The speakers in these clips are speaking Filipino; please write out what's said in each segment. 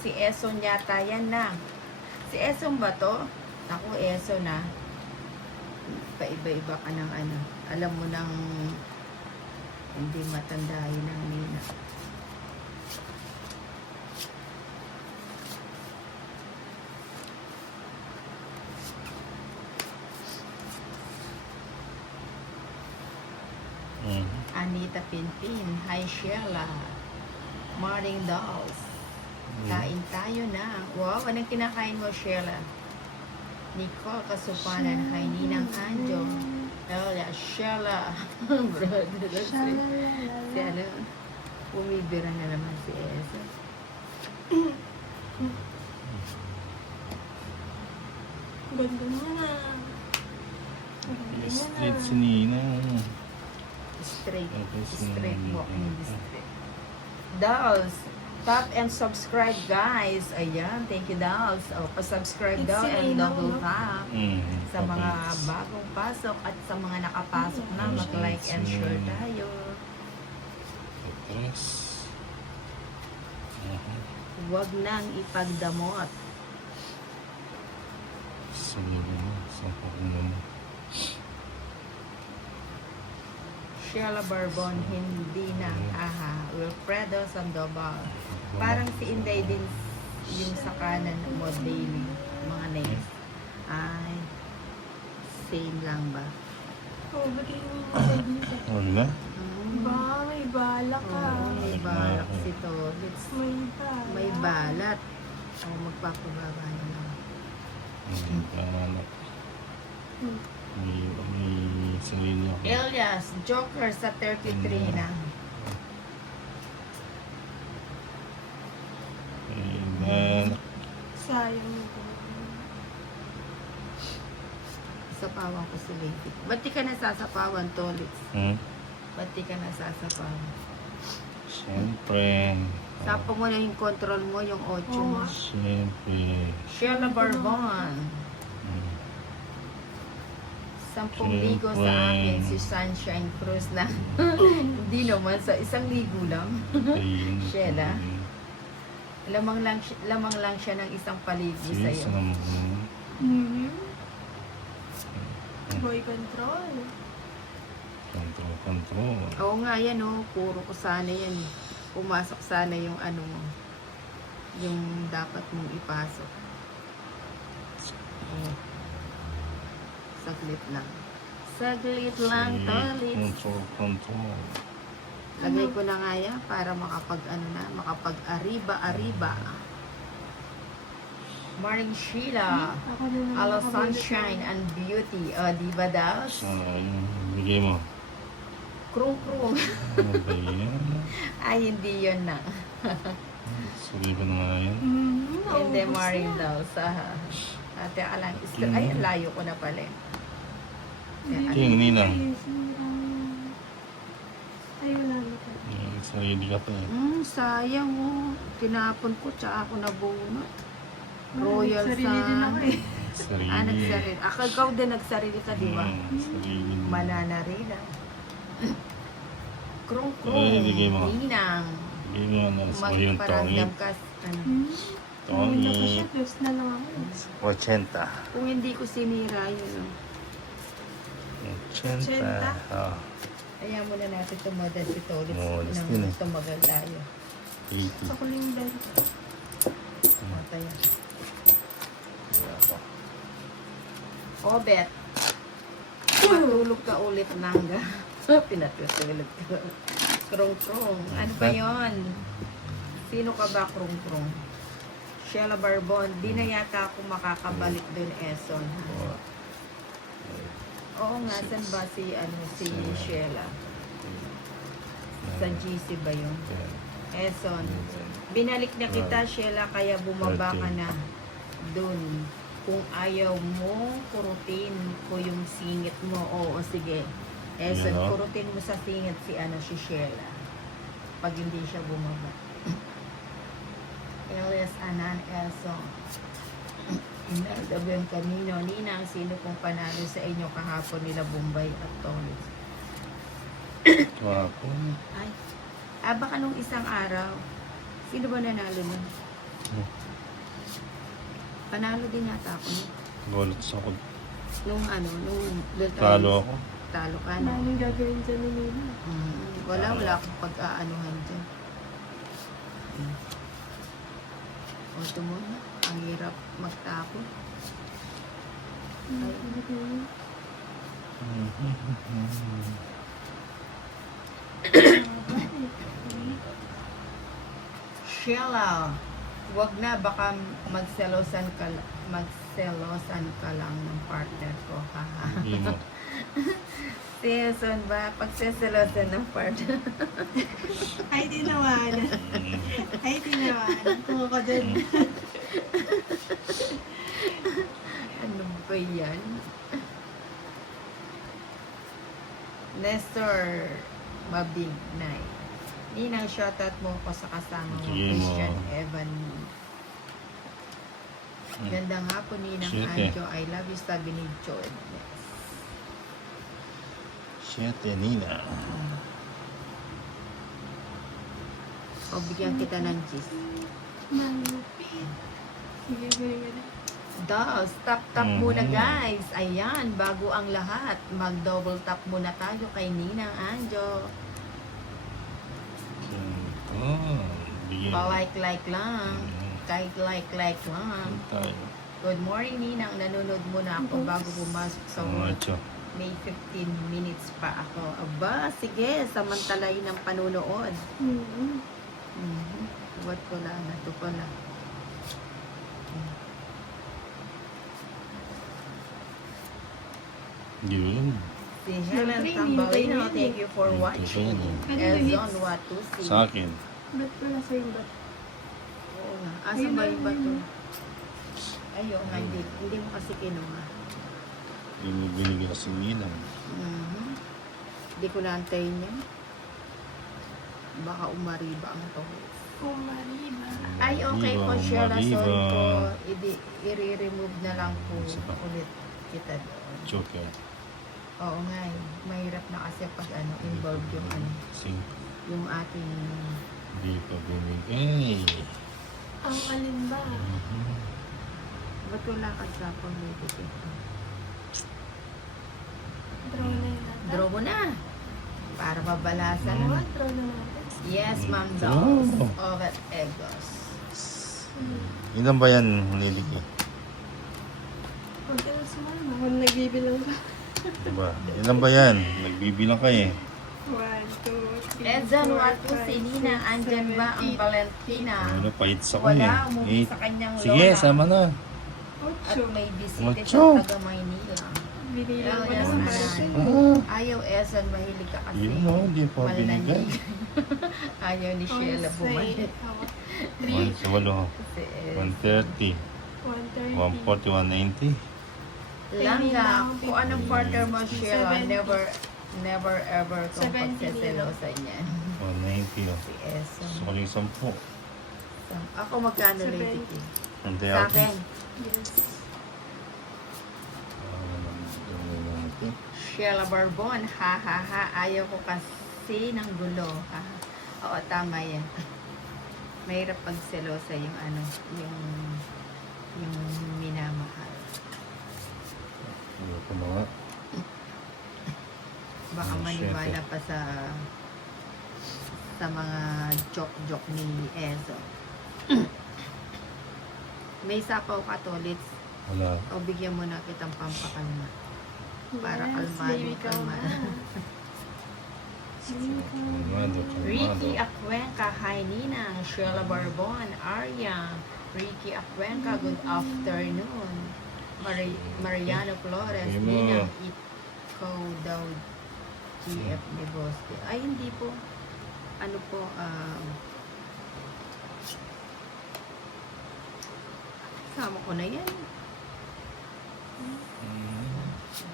si Eson yata yan na. Si Eson ba to? Ako, Eson na. Paiba-iba ka ng ano. Alam mo nang hindi matandahin ng Nina. Anita Pinpin. Hi, Sheila. Morning dolls. Kain tayo na. Wow, anong kinakain mo, Sheila? Nicole Kasupanan. Hi, Ninang Anjo. Sheila. Brother, si ano, bumibira na naman si Esa. Ganda niya na. Straight si Nina. Straight Okay, walking straight. Dolls, tap and subscribe, guys. Ayan, thank you, Dolls. O, pa-subscribe daw and double tap. Sa mga bagong pasok at sa mga nakapasok na, mag-like and share tayo. Atras. Huwag nang ipagdamot. Sabi mo, sa pakuna mo. Sheila Barbon, hindi na. Aha. Wilfredo Sandoval. Parang si Inday din yung sa kanan mo daily. Mga names. Ay, same lang ba? Oo, ba't yung dito? Wala? Ba, may balak ka. Oo, may balak si Tolitz. May balak. May balat. O, magpapababa na lang. Anak. May sarili ako. Elias, Joker sa 33 na. Amen. Sayang ito. Sapawan ko si Lady. Ba't di ka nasasapawan, Tolitz? Ba't di ka nasasapawan? Siyempre. Sapa mo na yung control mo, yung 8 mo. Siyempre. Sheila Barbon. 10,000 sa akin, si Sunshine Cruz na. Hindi naman, sa 1,000 lang. Sheila. Lamang lang siya ng 1 paligo sa'yo. Boy control. Control. Oo nga yan, oh. Puro ko sana yan. Pumasok sana yung ano mo. Yung dapat mong ipasok. Oh. Saglit lang. Saglit lang, Tolitz. Control. Lagay ko na nga yan para makapag-ariba-ariba. Morning, Sheila. Ako na naman Hello, nakabalik sunshine na. and beauty. O, diba daw? Sana yung bigay mo. Krung-krung. Ano ba yan? Ay, hindi yun na. Sabi ko na nga yan. Hindi, Naubos morning na. daw. Sa ate alang. Ay, ang layo ko na pala. King, Ninang. Ay, wala na ka. Sarili ka pa eh. Sayang mo. Tinapon ko, tsaka ako nabunot. Royal Sarili din ako eh. Sarili. nagsarili. Ikaw din nagsarili ka, di ba? Sarili. Mananarila. Krung-krung. Ay, bigay mo. Ninang. Bigay mo na sa yung Tony. Magparamdam ka. Ano? Pumunta pa Tony. siya, dos na lang ako. 80. Kung hindi ko sinira yun. 80. Ah, Kaya muna natin tumagal ito ulit Modas nang din eh. tumagal tayo. 80. Sa kuling dahil. Mataya. Wala pa. Obet. Matulog ka ulit nangga. Pinatulog ka. Krong-krong. Ano ba yon? Sino ka ba, krong-krong? Sheila Barbon. Di na yata ako makakabalik dun, Eson. Oo nga, saan ba si Sheila? Sa GC ba yun? Eson. Binalik na kita, Sheila, kaya bumaba ka na dun. Kung ayaw mo, kurutin ko yung singit mo. Oo, sige. Eson, Yan, no? kurutin mo sa singit si Sheila. Pag hindi siya bumaba. Elias Anan, Eson. Inagabi ang kanino. Ninang, sino pong panalo sa inyo kahapon nila Bombay at Tolitz? Ako. Ay, baka nung isang araw, sino ba nanalo nun? Panalo din yata ako. Gulat sa ako. Nung doon tayo- Talo ako. Talo ka Ano na. yung gagawin dyan ni Nina? Wala akong pag-aanuhan dyan. O, tumuna. Ang hirap magtapo. Ay. Sheila, wag na, baka magselosan ka lang ng partner ko, haha. Hindi mo. Season ba? Pagseselosan ng partner. Ay, tinawanan. Ay, tinawanan. Kung ako dyan. Ano ba yan? Nestor Mabignay. Ninang, shoutout mo ko sa kasama mo, Sige mo. Christian Evan. Gandang hapon, Ninang Shit, Anjo. I love you, sabi ni Joy. Shit, Nina. O, bigyan kita ng gis. Malupit. Sige, sige. Tap muna guys. Ayan, bago ang lahat, mag-double tap muna tayo kay Ninang Anjo. Bigyan. Pa-like lang. Kahit like lang. Tayo. Good morning, Ninang. Nanonood muna ako bago pumasok sa work. Macho. May 15 minutes pa ako. Aba, sige, samantalayin ng panunood. What ko lang, ito ko lang. Yun. Si Helen Siyempre, Tambalino, hindi thank you for Hindi watching. yun. Kanino hits? Elzon Watusi. Sa akin. Ba't wala sa yung ba't? Oo nga. Asa ba yung bato? Ayun nga, hindi mo kasi kinuha. Yung binigay ko si Nina. Hindi ko naantayin yan. Baka umariba ang tohos. Kumariba. Ay, okay po, Umariba, Sheila. Sorry umariba. po. I-remove na lang po Sige. ulit kita doon. Joker. Oo nga, mahirap na kasi pag involved yung Sing. yung ating Hindi pa binigay. Ang alin ba? ba't wala ka sa pag-ibig? Draw na yun natin. Draw mo na. Para mabalasan Oo, naman. draw na natin. Yes, Ma'am Draw. Dolls. Over Egos. Ilan ba yan, Liliki? Huwag ka na sumama. Kung nagbibilang ka. Diba? Ilan ba yan? Nagbibilang ka eh. 1, 2, 3, Edson Watusi, Nina, andyan ba ang Valentina? Ano, pahits ako Wala, eh. umuwi Eight. sa kanyang Sige, lola. sama na. At 8. may bisita Ocho. sa taga Maynila. Binilang ko Yes, na Anan. sa Ayaw, Eson, mahilig ka kasi. Yun o, hindi pa Mahal na binigay. niya. Ayaw ni Sheila bumalik. 1 sa 8. Si Es. 130. 130. 140, 190. Langga, kung anong partner mo, Sheila, 70. never ever kung 70 pagseselosan niyan. 190 o. Si Eson. Gusto ko yung 10. Ako magkano 70. Lady? Hindi Sa ako. akin, Yes. Sheila Barbon, ha ha ha, ayaw ko kasi ng gulo. Ha? Oo, tama yan. Mahirap pagselosa yung yung minamahal. Ano ko mga. Baka Oh, maniwala pa sa mga joke ni Ezo. May sapaw ka to, let's Wala. o bigyan mo na kitang pampakalma. Para Yes, kalmado, baby, kalmado. Kalmado, Ricky kalmado. Acuenca, hi Nina, Sheila Barbon, Arya, Ricky Acuenca, good afternoon. Mariano Flores, Hey, mo. Nina, ikaw daw GF ni Boss. Ay, hindi po. Ano po, sama ko na yan.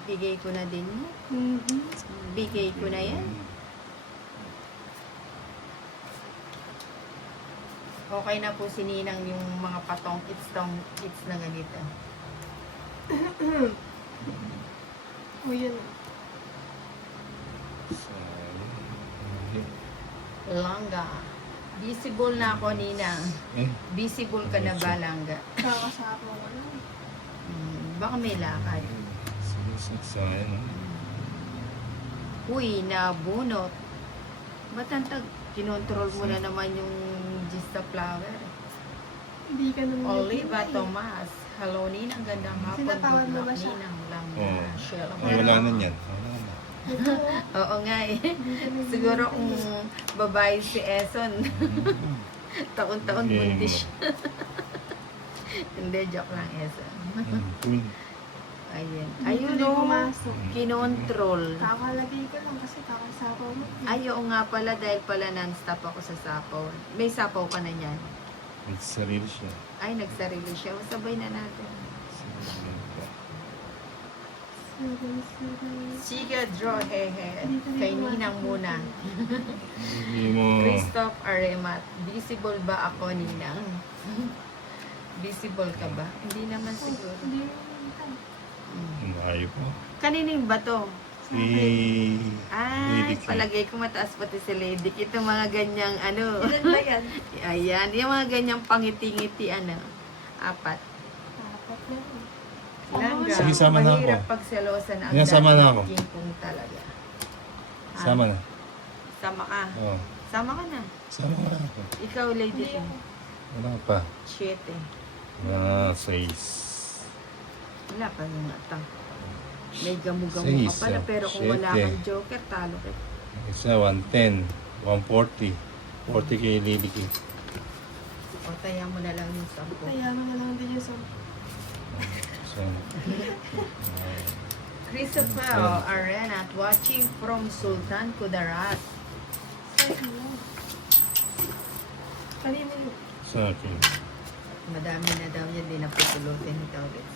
Bigay ko na din yan. Bigay ko na yan. Okay na po si Ninang yung mga patong it's na ganito. O yun. Langga. Visible na ako, Ninang. Eh, Visible ka na ba, Langga? Kakasapaw ko lang. Baka may lakad. sayang. Uy, nabunot. Ba't ang kinontrol mo na naman yung Gista Flower? Hindi ka naman Oliva Tomas. Hello, Ninang. Gandang hapon. Sinatawag mo Good ba luck, siya? Ninang. Langga. Oo. Sheila. Ay, wala na yan. Wala na. Oo nga eh. Siguro kung babae si Eson, taon-taon Okay, buntis siya. Hindi, joke lang Eson. Queen. Ayun. Ayun Ayun o, pumasok. kinontrol. Kakalagay ka lang kasi kakasapaw mo. Ay, oo nga pala, dahil pala non-stop ako sa sapaw. May sapaw ka na niyan. May sarili siya. Ay, nagsarili siya. O, sabay na natin. Siga, draw, hehe. Kay Ninang muna. Hindi mo... Christoph Aremat. Visible ba ako, Ninang? Visible ka ba? Hindi naman siguro. Hindi. Malayo pa. Kanining ba to? Si... Ay, Lady K. palagay ko mataas pati si Lady K. Ito mga ganyang ano. Ilan ba yan? Ayan, yung mga ganyang pangiti-ngiti ano. 4. Apat na yun. Langga, Sige, sama na ako. mahirap pagselosan ang Yan, sama na ako. dating kung talaga. Ah, Sama na. Sama ka. Oo. Sama ka na. Sama na ako. Ikaw, Lady Hindi K. ako. Wala pa. 7. Ah, 6. Wala pa yung ata. May gamu-gamu ka Seis, pala, pero kung wala siyete. kang joker, talo ka. Isa, 110. 140. 40 kay Lady K. O, taya mo na lang yung 10. Kaya mo na lang din yung sa... So, Christopher Arenat watching from Sultan Kudarat. Sa'yo mo. Kanina yun. sa akin. Madami na daw yan, di napupulutin ito ulit.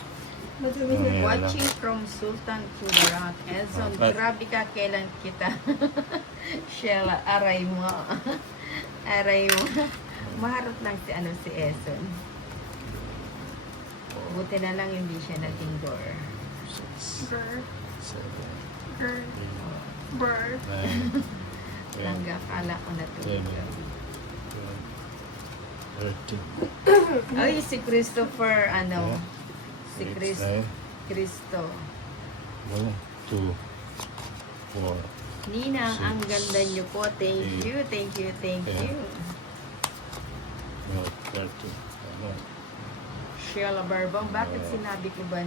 Madumi na. Ayan. Watching from Sultan Kudarat. Elson, Dapat. grabe ka, kailan kita. Sheila, aray mo. Aray mo. Maharot lang si Elson. Buti na lang hindi siya naging door. 6, Brr. 7, Brr. Brr. 9, 10, Langga, kala ko natulog. 13. Ay, si Christopher, ano, si Chris, 9, Cristo. 1, 2, 4. Ninang, ang Six, ganda niyo po. Thank eight, you, thank you, thank ten. you. 13. Sheila Barbong, bakit sinabi ko ba?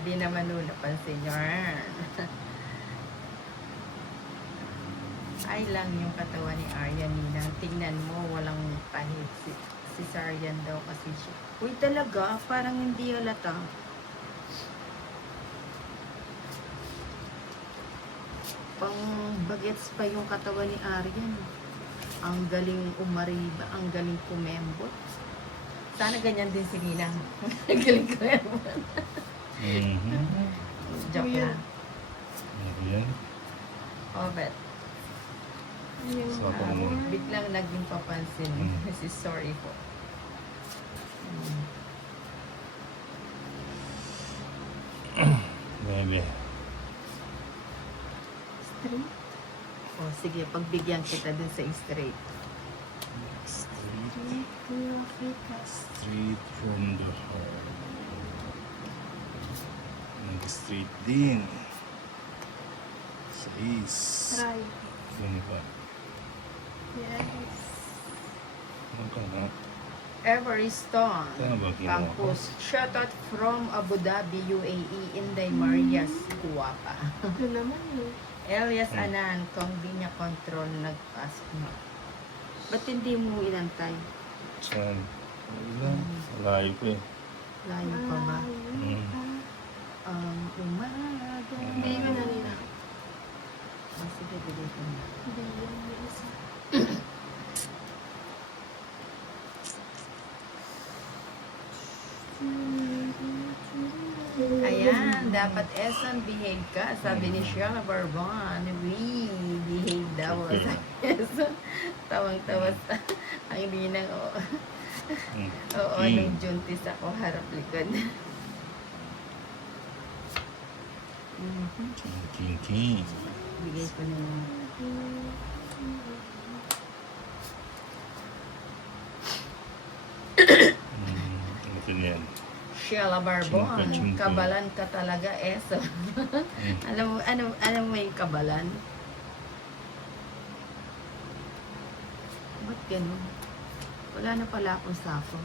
Di naman nun napansin nyo. Ay lang yung katawan ni Aryan, Ninang. Tingnan mo, walang pahit. Si Sarian daw kasi siya. Uy, talaga? Parang hindi halata. Pang bagets pa yung katawan ni Aryan. Ang galing umariba, ang galing kumembot. Sana ganyan din si Ninang. Ang galing kumembot. Joke lang. Ayan. Oh, bet. Yung So, Biglang naging papansin. Si sorry po. Bebe. street. Oh, sige, pagbigyan kita dun sa straight. Street. Street to Africa. Street from the heart. Nag-street din. 6. Try. Ano ba? Yes. Ano ka na? Every Stone. Saan ba ginawa ko? Campus. Shoutout from Abu Dhabi, UAE, Inday Marias, Guapa. Ito naman eh. Elias Anan, kung di niya control, nagpasok mo. Ba't hindi mo inantay? Saan? Wala. Malayo ko eh. Layo pa ba? Mm. Umaga. Hindi ko na nila. Oh, sige, bigay ko na. Hindi yan yung isa. Ayan, dapat Eson, behave ka. Sabi ni Sheila Barbon, we behave daw. Okay. Sabi ni Eson, tawang-tawa sa ang ninang, oo. Oo, King. nung juntis ako, harap likod. King, king. Bigay ko na yun. Yan. Sheila Barbon, Chingka-chingka. kabalan ka talaga, Eson. Alam mo yung kabalan? Ba't ganun? Wala na pala akong sako.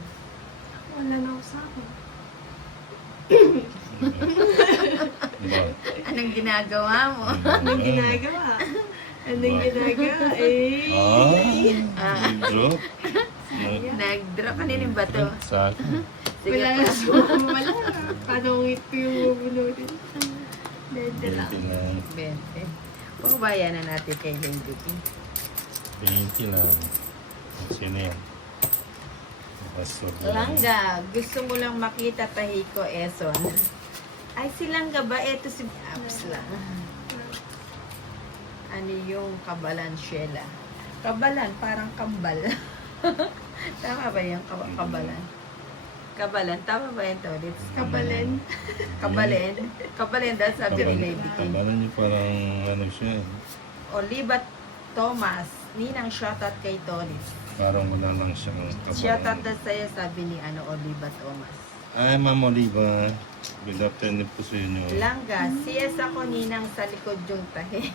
Wala na ako sa akin. Diba? Anong ginagawa mo? Anong ginagawa? Anong ginagawa? Eh. Drop. Nag-draw kaninin ba to? Sa akin. Sige Wala pa. na siya. Wala. Panungit ko yung bubunutin. Dede lang. 20 lang. 20. Pabayan na natin kay Lady King. 20 lang. Sino yan? Pasok lang. Langga, gusto mo lang makita tahi ko, Eson. Ay, si Langga ba? Eto si Apps lang. Ano yung kabalan, Sheila? Kabalan, parang kambal. Tama ba yung kabalan? Kabalan, tama ba yung Tolits? Kabalen. Kabalin? Kabalin, dahil sabi ni Lady King. Kabalan niyo parang ano siya. Oliva Thomas, ninang shoutout kay Tolits. Parang wala lang siyang kabalan. Shoutout na sa'yo, sabi ni Oliva Thomas. Ay, Ma'am Oliva. Good afternoon po sa inyo. Langga, CS ako ninang sa likod yung tahi.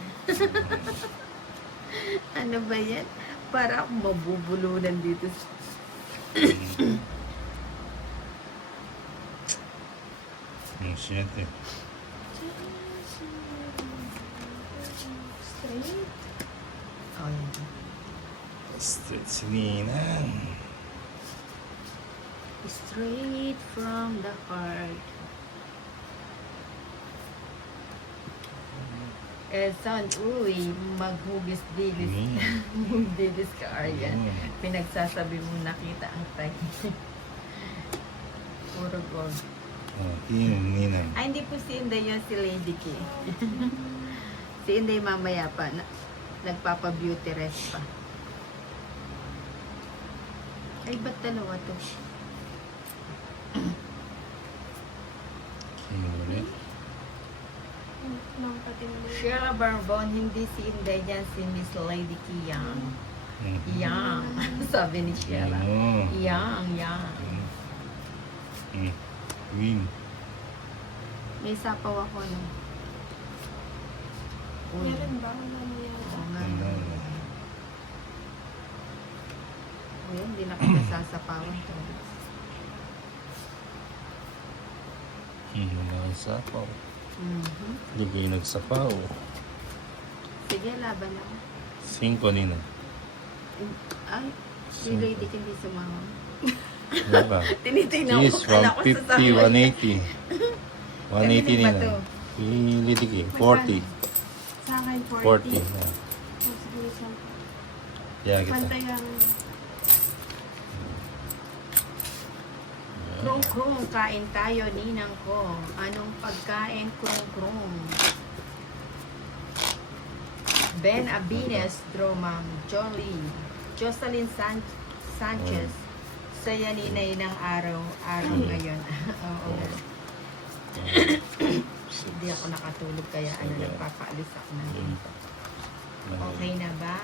Ano ba yan? Para akong mabubulunan dito. Yung 7. Straight. Oh, yan. Straight si Ninang. Straight from the heart. Son, uy, maghugis-dilis. Dilis ka, Aryan. Pinagsasabi mo nakita ang tahi. Puro gold. Oh, yun, Ninang. Ay, hindi po si Inday yun, si Lady K. Si Inday mamaya pa, nagpapa-beauty rest pa. Ay, ba't dalawa to? Ulit. Nang patindi. Sheila Barbon, hindi si Inday yan, si Miss Lady K Yang. Yang, sabi ni Sheila. Oo. Yang, yang. Win. May sapaw ako, no? Uy. Meron ba? Wala mo yan. Oo nga. Wala. Uy, hindi na kita sasapawan to. Wala kang sapaw. Mhm. Hindi kayo nagsapaw. Sige, laban lang. 5 Ninang. Ay, si Lady K hindi sumawa. Diba? Tinitingnan Yes, ko, kala ko 150, 180. 180 Kanino ba Ninang. to? Lady K, 40. Sa akin, 40. 40. Oh, siguro sa Yeah, kita. pantay ang Krong-krong, kain tayo, ninang ko. Anong pagkain, krong-krong? Ben Abines, Dromang, Jolie, Jocelyn Sanchez. Saya ninay ng araw ngayon. Oo. Hindi ako nakatulog kaya nagpapaalis ako na. Okay na ba?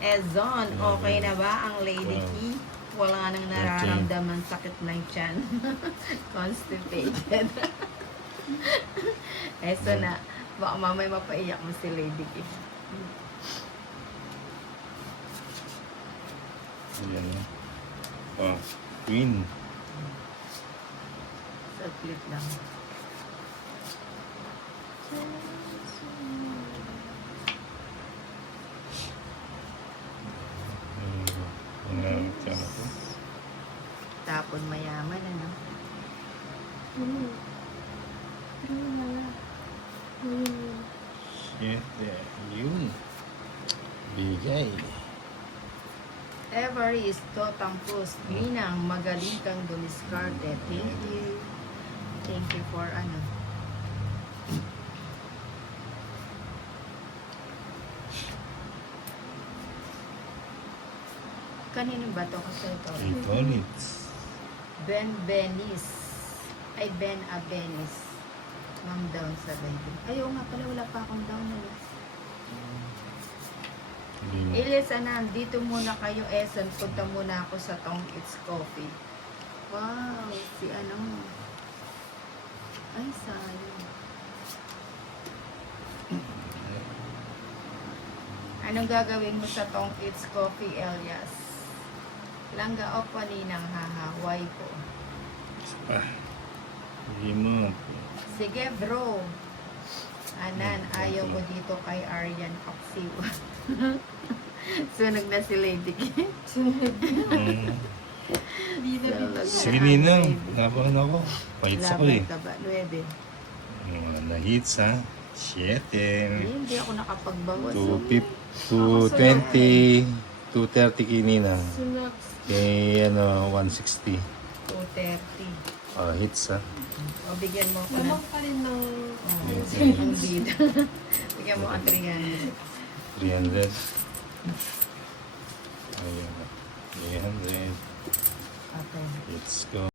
Ezon, okay na ba ang Lady Key? Wala nang nararamdaman sakit ng tiyan. Constipated. Eso na, baka mamay mapaiyak mo si Lady Key. Ayan. Oh, Queen. Saglit lang. Ang tiyan ako. Tapon mayaman, ano? Ayun na nga. Ayun. Shit, yun. Bigay. Everest Totampus, Ninang, magaling kang dumiskarte. Thank you. Thank you for ano. Kanino ba to kasi ito? Itonits. Ben Benis. Ay, Ben Abenis. Ma'am down sa baby. Ayaw nga pala, wala pa akong down na list. Ilis, anan, dito muna kayo, Eson. Punta muna ako sa Tong It's Coffee. Wow, si ano. Ay, sayang. Anong gagawin mo sa Tong It's Coffee, Elias? Langga o paninang hahaway ko. Hindi mo. Sige, bro. Anan, ayaw mo dito kay Aryan Paksiw. Sunog na si Lady Kim. Hindi na dito. Sige, Ninang. Napakan ako. Paits ako eh. Laban ka ba? 9. Na-hits ha. 7. Hindi ako nakapagbawas. 220. 230 kay Ninang. Sunod. Kay 160. 230. Hits ha. O, bigyan mo ako ng... Lamang pa rin ng... Ang bida. Bigyan mo ang 300. 300. Ayan. 300. Okay. Let's go.